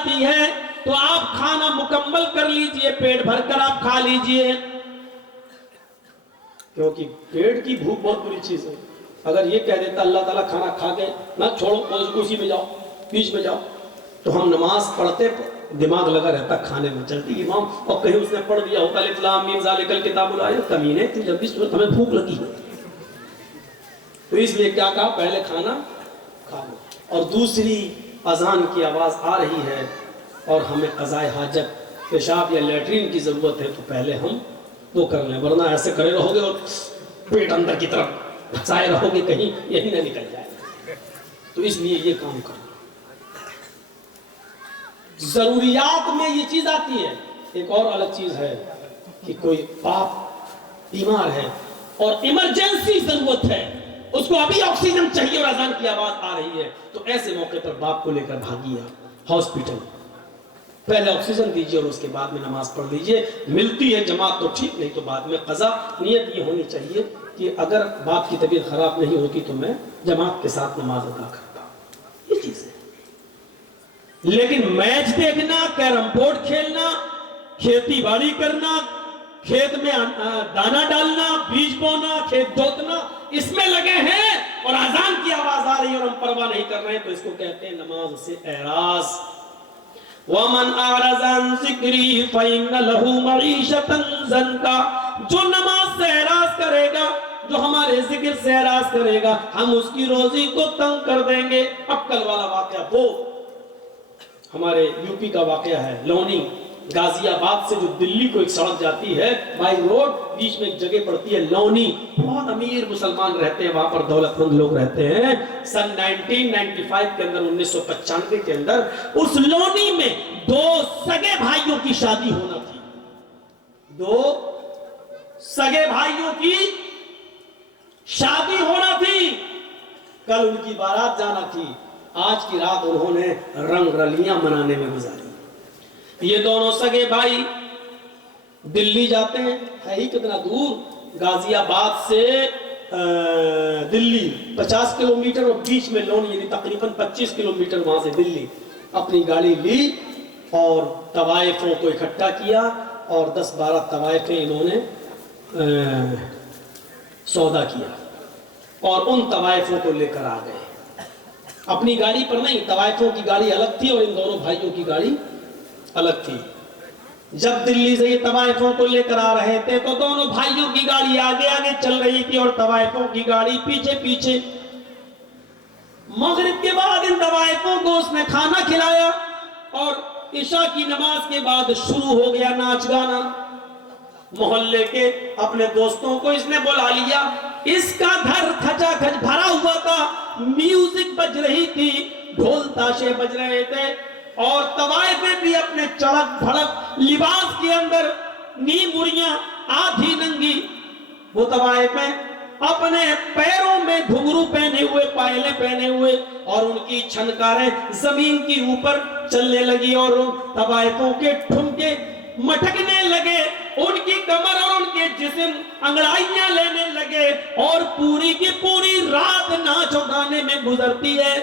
جاتی ہے تو آپ کھانا مکمل کر لیجئے، پیٹ بھر کر آپ کھا لیجئے، کیونکہ پیٹ کی بھوک بہت بری چیز ہے۔ اگر یہ کہہ دیتا اللہ تعالیٰ کھانا کھا کے نہ چھوڑو، اسی میں جاؤ، بیچ میں جاؤ، تو ہم نماز پڑھتے دماغ لگا رہتا کھانے میں، چلتی امام اور کہیں اس نے پڑھ دیا ہوتا الف لام میم ذالک الکتاب لا ریب، کمینے تھی جب بھی صورت ہمیں بھوک لگی ہے، تو اس لیے کیا کہا پہلے کھانا کھا لو۔ اور دوسری اذان کی آواز آ رہی ہے اور ہمیں قضاء حاجت پیشاب یا لیٹرین کی ضرورت ہے تو پہلے ہم وہ کر لیں، ورنہ ایسے کرے رہو گے اور پیٹ اندر کی طرف پھنسائے رہو گے کہیں یہی نہ نکل جائے، تو اس لیے یہ کام کرنا۔ ضروریات میں یہ چیز آتی ہے۔ ایک اور الگ چیز ہے کہ کوئی باپ بیمار ہے اور ایمرجنسی ضرورت ہے، اس کو ابھی آکسیجن چاہیے اور اذان کی آواز آ رہی ہے، تو ایسے موقع پر باپ کو لے کر بھاگیے ہاسپٹل، پہلے آکسیجن دیجیے اور اس کے بعد میں نماز پڑھ لیجیے۔ ملتی ہے جماعت تو ٹھیک، نہیں تو بعد میں قضا۔ نیت یہ ہونی چاہیے کہ اگر باپ کی طبیعت خراب نہیں ہوتی تو میں جماعت کے ساتھ نماز ادا کرتا ہوں، یہ چیز ہے۔ لیکن میچ دیکھنا، کیرم بورڈ کھیلنا، کھیتی باڑی کرنا، کھیت میں دانا ڈالنا، بیج بونا، کھیت جوتنا، اس میں لگے ہیں اور اذان کی آواز آ رہی ہے اور ہم پرواہ نہیں کر رہے ہیں، تو اس کو کہتے ہیں نماز سے اعراض۔ وَمَنْ أَعْرَضَ عَنْ ذِكْرِي فَإِنَّ لَهُ مَعِيشَةً ضَنْكَ، جو نماز سے اعراض کرے گا، جو ہمارے ذکر سے اعراض کرے گا، ہم اس کی روزی کو تنگ کر دیں گے۔ اب کل والا واقعہ وہ ہمارے یو پی کا واقعہ ہے، لونی غازی آباد سے جو دلی کو ایک سڑک جاتی ہے بائی روڈ، بیچ میں ایک جگہ پڑتی ہے لونی، بہت امیر مسلمان رہتے ہیں وہاں پر، دولت مند لوگ رہتے ہیں۔ سن 1995 کے اندر، 1995 کے اندر اس لونی میں دو سگے بھائیوں کی شادی ہونا تھی، دو سگے بھائیوں کی شادی ہونا تھی، کل ان کی بارات جانا تھی، آج کی رات انہوں نے رنگ رلیاں منانے میں گزاری۔ یہ دونوں سگے بھائی دلی جاتے ہیں، ہے ہی کتنا دور، غازی آباد سے دلی 50 کلومیٹر اور بیچ میں لونی، یعنی تقریباً 25 کلومیٹر وہاں سے دلی۔ اپنی گاڑی لی اور طوائفوں کو اکٹھا کیا اور 10-12 طوائفیں انہوں نے سودا کیا اور ان طوائفوں کو لے کر آ گئے، اپنی گاڑی پر نہیں، طوائفوں کی گاڑی الگ تھی اور ان دونوں بھائیوں کی گاڑی الگ تھی۔ جب دلی سے یہ طوائفوں کو لے کر آ رہے تھے تو دونوں بھائیوں کی گاڑی آگے آگے چل رہی تھی اور طوائفوں کی گاڑی پیچھے پیچھے۔ مغرب کے بعد ان طوائفوں کو اس نے کھانا کھلایا اور عشاء کی نماز کے بعد شروع ہو گیا ناچ گانا۔ محلے کے اپنے دوستوں کو اس نے بلا لیا، اس کا گھر کھچا کھچ بھرا ہوا تھا، میوزک بج رہی تھی، ڈھول تاشے بج رہے تھے اور طوائفیں بھی اپنے چڑک بھڑک لباس کے اندر، نیم مریاں آدھی ننگی، وہ طوائفیں اپنے پیروں میں گھنگرو پہنے ہوئے، پائلیں پہنے ہوئے، اور ان کی چھنکاریں زمین کی اوپر چلنے لگی اور ان طوائفوں کے ٹھمکے مٹکنے لگے، ان کی کمر اور ان کے جسم انگڑائیاں لینے لگے اور پوری کی پوری رات ناچ و گانے میں گزرتی ہے۔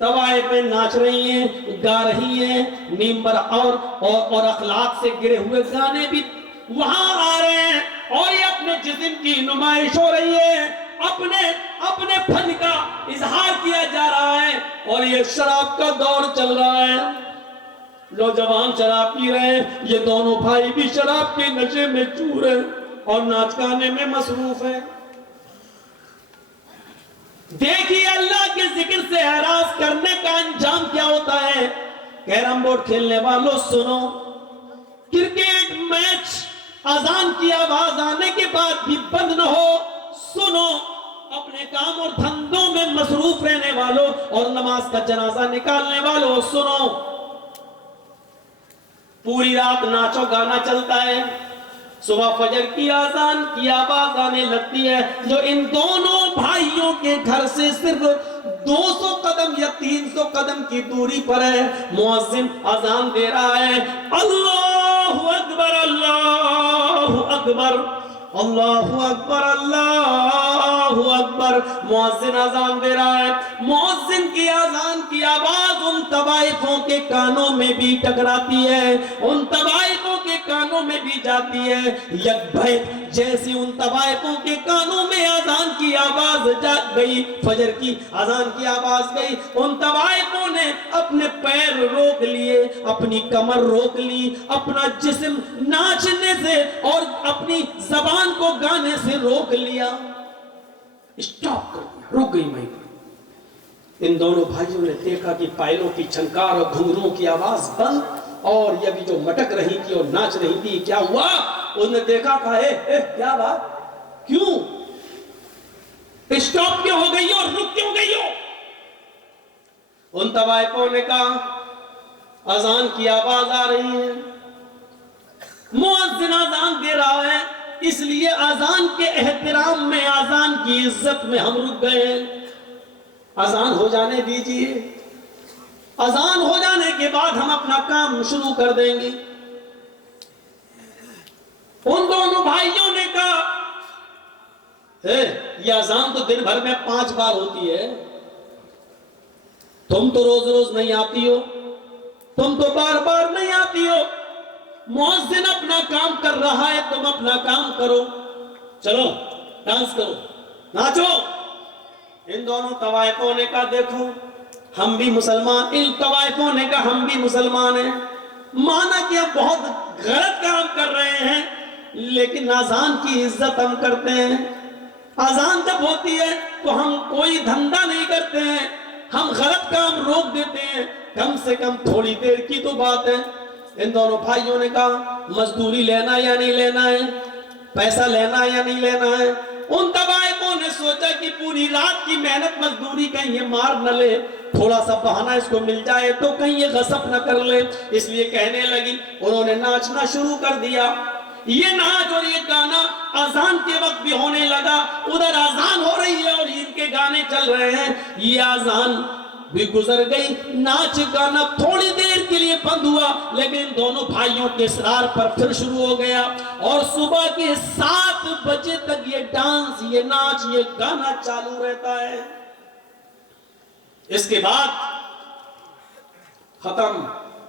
طوائفیں ناچ رہی ہیں، گا رہی ہیں، نیمبر اور اخلاق سے گرے ہوئے گانے بھی وہاں آ رہے ہیں اور یہ اپنے جسم کی نمائش ہو رہی ہے، اپنے فن کا اظہار کیا جا رہا ہے اور یہ شراب کا دور چل رہا ہے، نوجوان شراب پی رہے ہیں، یہ دونوں بھائی بھی شراب کے نشے میں چور ہیں اور ناچ گانے میں مصروف ہیں۔ دیکھیے اللہ کے ذکر سے اعراض کرنے کا انجام کیا ہوتا ہے۔ کیرم بورڈ کھیلنے والوں سنو، کرکٹ میچ اذان کی آواز آنے کے بعد بھی بند نہ ہو، سنو، اپنے کام اور دھندوں میں مصروف رہنے والوں اور نماز کا جنازہ نکالنے والوں سنو، پوری رات ناچو گانا چلتا ہے، صبح فجر کی اذان کی آواز آنے لگتی ہے، جو ان دونوں بھائیوں کے گھر سے صرف 200 قدم یا 300 قدم کی دوری پر ہے، مؤذن اذان دے رہا ہے، اللہ اکبر اللہ اکبر، اللہ اکبر، مؤذن اذان دے رہا ہے، مؤذن کی اذان کی آواز ان طوائفوں کے کانوں میں بھی ٹکراتی ہے، ان طوائفوں کے کانوں میں بھی جاتی ہے، یک بیک جیسی ان طوائفوں کے کانوں میں اذان کی آواز جا گئی، فجر کی اذان کی آواز گئی، ان طوائفوں نے اپنے پیر روک لیے، اپنی کمر روک لی، اپنا جسم ناچنے سے اور اپنی زبان کو گانے سے روک لیا، اسٹاپ کر دیا، رک گئی میں۔ ان دونوں بھائیوں نے دیکھا کہ پائلوں کی چھنکار اور گھنگروں کی آواز بند، اور یہ بھی جو مٹک رہی تھی اور ناچ رہی تھی، کیا ہوا؟ انہوں نے دیکھا، کہا اے کیا بات، کیوں اسٹاپ کیوں ہو گئی ہو، رک کیوں گئی ہو؟ ان طوائفوں نے کہا اذان کی آواز آ رہی ہے، مؤذن اذان دے رہا ہے، اس لیے اذان کے احترام میں، اذان کی عزت میں ہم رک گئے ہیں، اذان ہو جانے دیجئے، اذان ہو جانے کے بعد ہم اپنا کام شروع کر دیں گے۔ ان دونوں بھائیوں نے کہا یہ اذان تو دن بھر میں 5 بار ہوتی ہے، تم تو روز روز نہیں آتی ہو، تم تو بار بار نہیں آتی ہو، مؤذن اپنا کام کر رہا ہے، تم اپنا کام کرو، چلو ڈانس کرو، ناچو۔ ان دونوں طوائفوں نے کہا دیکھو ہم بھی مسلمان، ان طوائفوں نے کہا ہم بھی مسلمان ہیں، مانا کہ ہم بہت غلط کام کر رہے ہیں، لیکن اذان کی عزت ہم کرتے ہیں، اذان جب ہوتی ہے تو ہم کوئی دھندا نہیں کرتے ہیں، ہم غلط کام روک دیتے ہیں، کم سے کم تھوڑی دیر کی تو بات ہے۔ ان دونوں بھائیوں نے کہا مزدوری لینا یا نہیں لینا ہے، پیسہ لینا یا نہیں لینا ہے۔ ان طوائفوں نے سوچا کہ پوری رات کی محنت مزدوری کہیں یہ مار نہ لے، تھوڑا سا بہانہ اس کو مل جائے تو کہیں یہ غصب نہ کر لے، اس لیے کہنے لگی، انہوں نے ناچنا شروع کر دیا۔ یہ ناچ اور یہ گانا اذان کے وقت بھی ہونے لگا، ادھر اذان ہو رہی ہے اور ان کے گانے چل رہے ہیں، یہ اذان بھی گزر گئی، ناچ گانا تھوڑی دیر کے لیے بند ہوا، لیکن ان دونوں بھائیوں کے اصرار پر پھر شروع ہو گیا، اور صبح کے 7 بجے تک یہ ڈانس، یہ ناچ، یہ گانا چالو رہتا ہے۔ اس کے بعد ختم،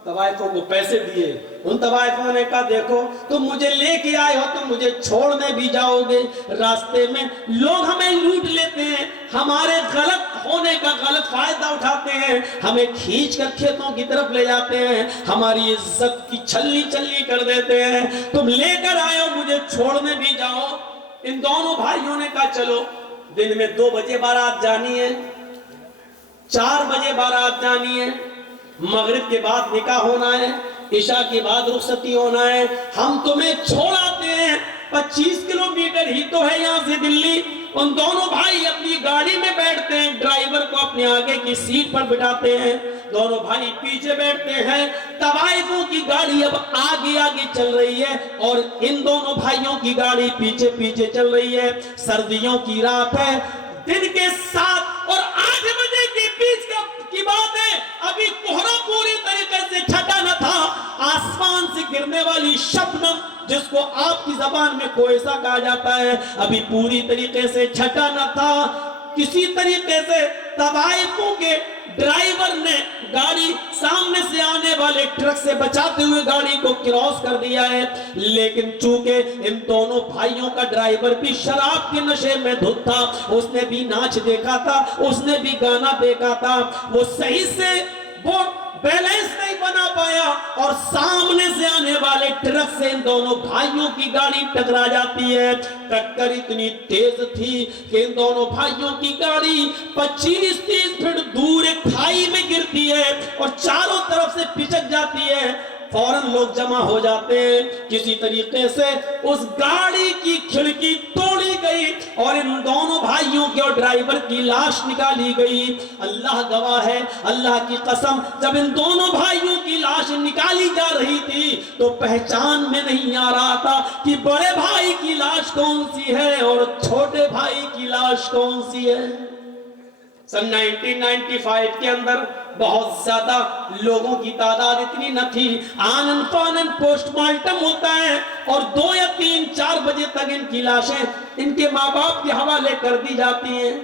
طوائفوں کو پیسے دیے، ان طوائفوں نے کہا دیکھو تم مجھے لے کے آئے ہو، تم مجھے چھوڑنے بھی جاؤ گے، راستے میں لوگ ہمیں لوٹ لیتے ہیں، ہمارے غلط ہونے کا غلط فائدہ اٹھاتے ہیں، ہمیں کھینچ کر کھیتوں کی طرف لے جاتے ہیں، ہماری عزت کی چھلی چھلی کر دیتے ہیں، تم لے کر آئے ہو، مجھے چھوڑنے بھی جاؤ۔ ان دونوں بھائیوں نے کہا چلو، دن میں 2 بجے بارات جانی ہے، 4 بجے بارات جانی ہے، مغرب کے بعد نکاح ہونا ہے، عشاء کے بعد رخصتی ہونا ہے، ہم تمہیں چھوڑ آتے ہیں، 25 کلومیٹر ہی تو ہے یہاں سے دلی۔ ان دونوں بھائی اپنی گاڑی میں بیٹھتے ہیں، ڈرائیور کو اپنے آگے کی سیٹ پر بٹھاتے ہیں، دونوں بھائی پیچھے بیٹھتے ہیں، طوائفوں کی گاڑی اب آگے آگے چل رہی ہے اور ان دونوں بھائیوں کی گاڑی پیچھے پیچھے چل رہی ہے۔ سردیوں کی رات ہے، دن کے 7 اور 8 بجے کے بیچ کی بات ہے، ابھی کوہرا پوری طریقے سے چھٹا نہ تھا، آسمان سے گرنے والی شبنم جس کو آپ کی زبان میں کوئسا کہا جاتا ہے، ابھی پوری طریقے سے چھٹا نہ تھا۔ کسی طریقے سے طوائفوں کے ڈرائیور نے گاڑی سامنے سے آنے والے ٹرک سے بچاتے ہوئے گاڑی کو کراس کر دیا ہے، لیکن چونکہ ان دونوں بھائیوں کا ڈرائیور بھی شراب کے نشے میں دھت تھا، اس نے بھی ناچ دیکھا تھا، اس نے بھی گانا دیکھا تھا، وہ صحیح سے وہ بیلنس نہیں بنا پایا اور سامنے سے آنے والے ٹرک سے ان دونوں بھائیوں کی گاڑی ٹکرا جاتی ہے۔ ٹکر اتنی تیز تھی کہ ان دونوں بھائیوں کی گاڑی 25-30 فٹ دور ایک کھائی میں گرتی ہے اور چاروں طرف سے پچک جاتی ہے۔ فوراً لوگ جمع ہو جاتے ہیں، کسی طریقے سے اس گاڑی کی کھڑکی توڑی گئی اور ان دونوں بھائیوں کی اور ڈرائیور کی لاش نکالی گئی۔ اللہ گواہ ہے، اللہ کی قسم، جب ان دونوں بھائیوں کی لاش نکالی جا رہی تھی تو پہچان میں نہیں آ رہا تھا کہ بڑے بھائی کی لاش کون سی ہے اور چھوٹے بھائی کی لاش کون سی ہے۔ سن 1995 کے اندر بہت زیادہ لوگوں کی تعداد اتنی نہ تھی، آنن فانن پوسٹ مارٹم ہوتا ہے اور 2 یا 3 4 بجے تک ان کی لاشیں ان کے ماں باپ کے حوالے کر دی جاتی ہیں،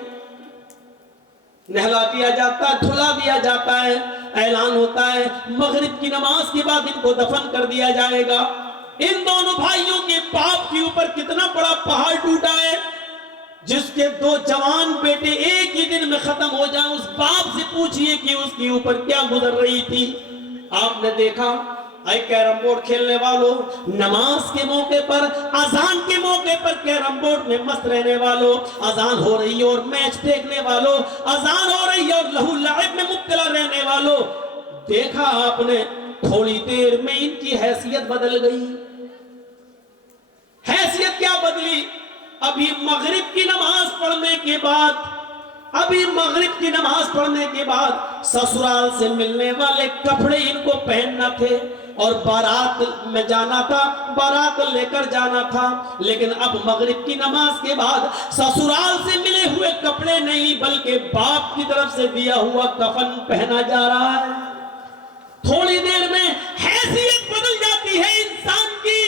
نہلا دیا جاتا ہے، دھلا دیا جاتا ہے، اعلان ہوتا ہے مغرب کی نماز کے بعد ان کو دفن کر دیا جائے گا۔ ان دونوں بھائیوں کے باپ کے اوپر کتنا بڑا پہاڑ ٹوٹا ہے، جس کے 2 جوان بیٹے ایک ہی دن میں ختم ہو جائیں۔ اس باپ سے پوچھئے کہ اس کے اوپر کیا گزر رہی تھی۔ آپ نے دیکھا اے کیرم بورڈ کھیلنے والوں، نماز کے موقع پر، اذان کے موقع پر کیرم بورڈ میں مست رہنے والوں، اذان ہو رہی ہے اور میچ دیکھنے والوں، اذان ہو رہی ہے اور لہو لعب میں مبتلا رہنے والوں، دیکھا آپ نے تھوڑی دیر میں ان کی حیثیت بدل گئی۔ حیثیت کیا بدلی؟ ابھی مغرب کی نماز پڑھنے کے بعد سسرال سے ملنے والے کپڑے ان کو پہننا تھے اور بارات میں جانا تھا، بارات لے کر جانا تھا، لیکن اب مغرب کی نماز کے بعد سسرال سے ملے ہوئے کپڑے نہیں بلکہ باپ کی طرف سے دیا ہوا کفن پہنا جا رہا ہے۔ تھوڑی دیر میں حیثیت بدل جاتی ہے انسان کی۔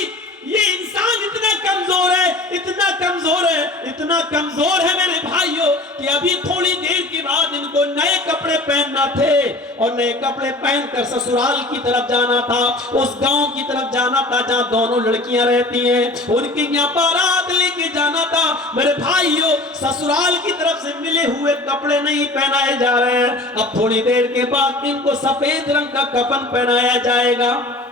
یہ انسان اتنا کمزور ہے، اتنا کمزور ہے، اتنا کمزور ہے میرے بھائیوں کہ ابھی تھوڑی دیر کے بعد ان کو نئے کپڑے پہننا تھے اور نئے کپڑے پہن کر سسرال کی طرف جانا تھا، اس گاؤں کی طرف جانا تھا جہاں دونوں لڑکیاں رہتی ہیں، ان کے یہاں بارات لے کے جانا تھا۔ میرے بھائیوں سسرال کی طرف سے ملے ہوئے کپڑے نہیں پہنائے جا رہے ہیں، اب تھوڑی دیر کے بعد ان کو سفید رنگ کا کفن پہنایا جائے گا۔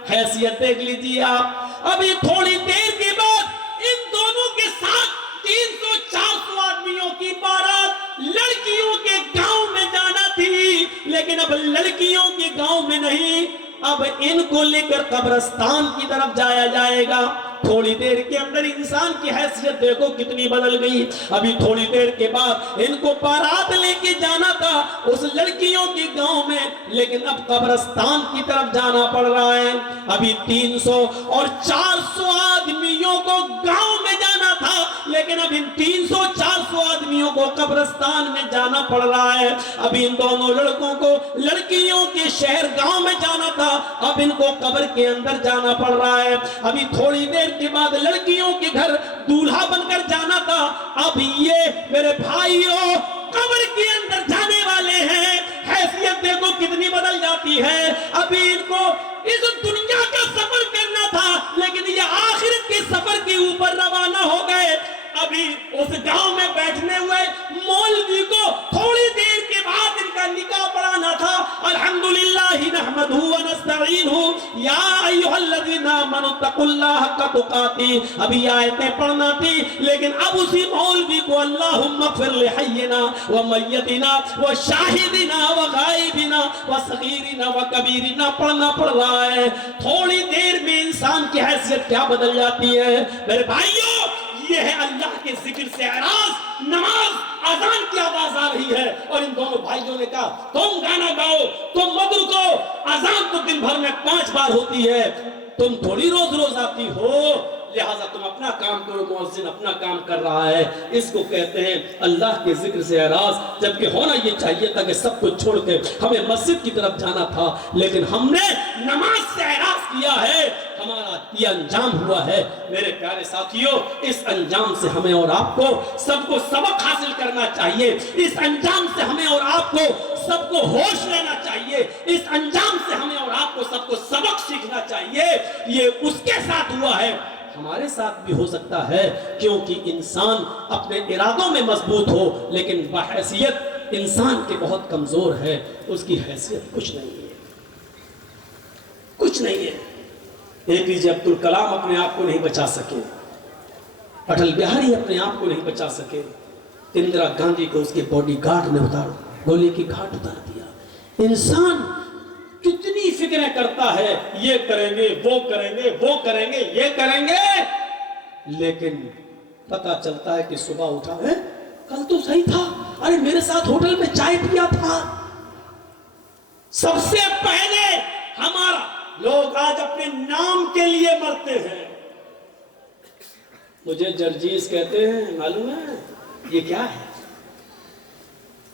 حیثیت دیکھ لیجیے آپ۔ ابھی تھوڑی دیر کے بعد ان دونوں کے ساتھ 300-400 آدمیوں کی بارات لڑکیوں کے گاؤں میں جانا تھی، لیکن اب لڑکیوں کے گاؤں میں نہیں، اب ان کو لے کر قبرستان کی طرف جایا جائے گا۔ تھوڑی دیر کے اندر انسان کی حیثیت دیکھو کتنی بدل گئی۔ ابھی تھوڑی دیر کے بعد ان کو بارات لے کے جانا تھا اس لڑکیوں کے گاؤں میں، لیکن اب قبرستان کی طرف جانا پڑ رہا ہے۔ ابھی 300 اور 400 آدمیوں کو گاؤں میں جانا تھا، لیکن اب ان 300-400 آدمیوں کو قبرستان میں جانا پڑ رہا ہے۔ ابھی ان دونوں لڑکوں کو لڑکیوں کے شہر گاؤں میں جانا تھا، اب ان کو قبر کے اندر جانا پڑ رہا ہے۔ ابھی تھوڑی دیر کے بعد لڑکیوں کے گھر دولہا بن کر جانا تھا، اب یہ میرے بھائیوں قبر کے اندر جانے والے ہیں۔ حیثیت دیکھو کتنی بدل جاتی ہے۔ ابھی ان کو اس دنیا کا سفر کرنا تھا، لیکن یہ آخرت کے سفر کے اوپر روانہ ہو گئے۔ ابھی اس گاؤں میں بیٹھنے ہوئے مولوی کو تھوڑی دیر کے بعد ان کا نکاح پڑھانا تھا۔ الحمدللہ نحمدہ ونستعینہ یا ایھا الذین آمنوا اتقوا اللہ حق تقاتہ، ابھی آیتیں پڑھنا تھی، لیکن اب اسی مولوی کو اللہم اغفر لحینا ومیتنا وشاہدنا وغائبنا وصغیرنا وکبیرنا پڑھنا پڑ رہا ہے۔ تھوڑی دیر میں انسان کی حیثیت کیا بدل جاتی ہے میرے بھائیوں۔ یہ ہے اللہ کے ذکر سے اعراض، نماز اذان کی آواز آ رہی ہے اور ان دونوں بھائیوں نے کہا تم گانا گاؤ، تم مدعو کو، اذان تو دن بھر میں 5 بار ہوتی ہے، تم تھوڑی روز روز آتی ہو، لہٰذا تم اپنا کام کرو، مؤذن اپنا کام کر رہا ہے۔ اس کو کہتے ہیں اللہ کے ذکر سے اعراض، جبکہ ہونا یہ چاہیے تھا کہ سب کچھ چھوڑ کے ہمیں مسجد کی طرف جانا تھا، لیکن ہم نے نماز سے اعراض کیا ہے، ہمارا یہ انجام ہوا ہے۔ میرے پیارے ساتھیوں، اس انجام سے ہمیں اور آپ کو سب کو سبق حاصل کرنا چاہیے، اس انجام سے ہمیں اور آپ کو سب کو ہوش لینا چاہیے، اس انجام سے ہمیں اور آپ کو سب کو سبق سیکھنا چاہیے۔ یہ اس کے ساتھ ہوا ہے، ہمارے ساتھ بھی ہو سکتا ہے، کیونکہ انسان اپنے ارادوں میں مضبوط ہو لیکن بحیثیت انسان کے بہت کمزور ہے، اس کی حیثیت کچھ نہیں ہے، کچھ نہیں ہے۔ اے پی جے عبد الکلام اپنے آپ کو نہیں بچا سکے، اٹل بہاری اپنے آپ کو نہیں بچا سکے، اندرا گاندھی کو اس کے باڈی گارڈ نے گولی کی گھاٹ اتار دیا۔ انسان کتنی فکریں کرتا ہے، یہ کریں گے، وہ کریں گے، وہ کریں گے، یہ کریں گے، لیکن پتہ چلتا ہے کہ صبح اٹھا ہے کل تو صحیح تھا، ارے میرے ساتھ ہوٹل میں چائے پیا تھا۔ سب سے پہلے ہمارا لوگ آج اپنے نام کے لیے مرتے ہیں۔ مجھے جرجیز کہتے ہیں، معلوم ہے یہ کیا ہے؟